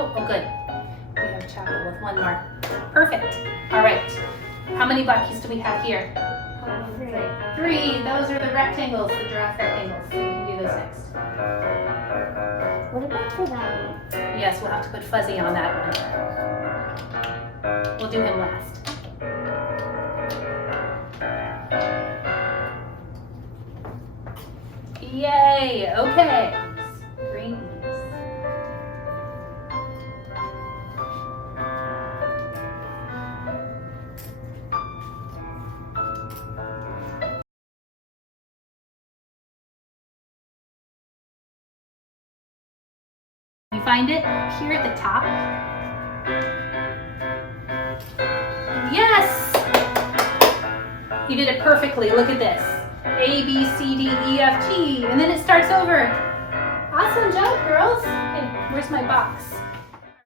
Oh, good. We have Chapel with one more. Perfect. All right. How many Buckies do we have here? 3. Those are the rectangles, the giraffe rectangles. So we can do those next. What about for that one? Yes, we'll have to put Fuzzy on that one. We'll do him last. Yay! Okay. Green leaves. You find it here at the top? Yes! You did it perfectly. Look at this. A, B, C, D, E, F, G. And then it starts over. Awesome job, girls. Hey, where's my box?